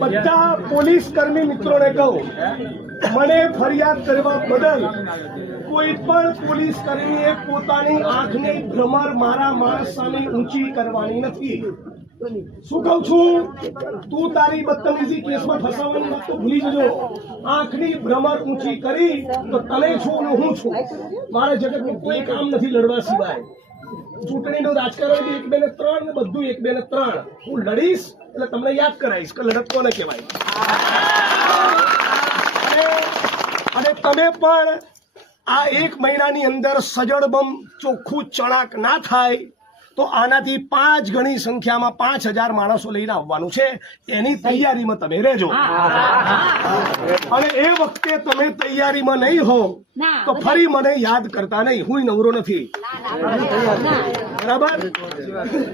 બધા પોલીસ કર્મી મિત્રોને કહું, મને ફરિયાદ કરવા બદલ કોઈ પણ પોલીસ કર્મીએ પોતાની આંખની ભ્રમર મારા માણસ સામે ઊંચી કરવાની નથી. શું કહું છું, તું તારી બદતમીજી કેસમાં ફસાવાની વાત તો ભૂલી જજો. આંખની ભ્રમર ઊંચી કરી તો તને છું ને હું છું. મારે જગતનું કોઈ કામ નથી લડવા સિવાય. ચૂંટણીનું રાજકારણ 1, 2 ને 3 ને બધું 1, 2 ને 3 હું લડીશ એટલે તમને યાદ કરાવીશ કે લડત કોને કહેવાય. અને તમે પણ આ 1 મહિનાની અંદર સજડબમ ચોખ્ખું ચણાક ના થાય તો આનાથી 5 ગણી સંખ્યામાં 5000 માણસો લઈને આવવાનું છે. એની તૈયારીમાં તમે રહેજો. અને એ વખતે તમે તૈયારીમાં નહીં હો તો ફરી મને યાદ કરતા નહીં. હું નવરો નથી. બરાબર.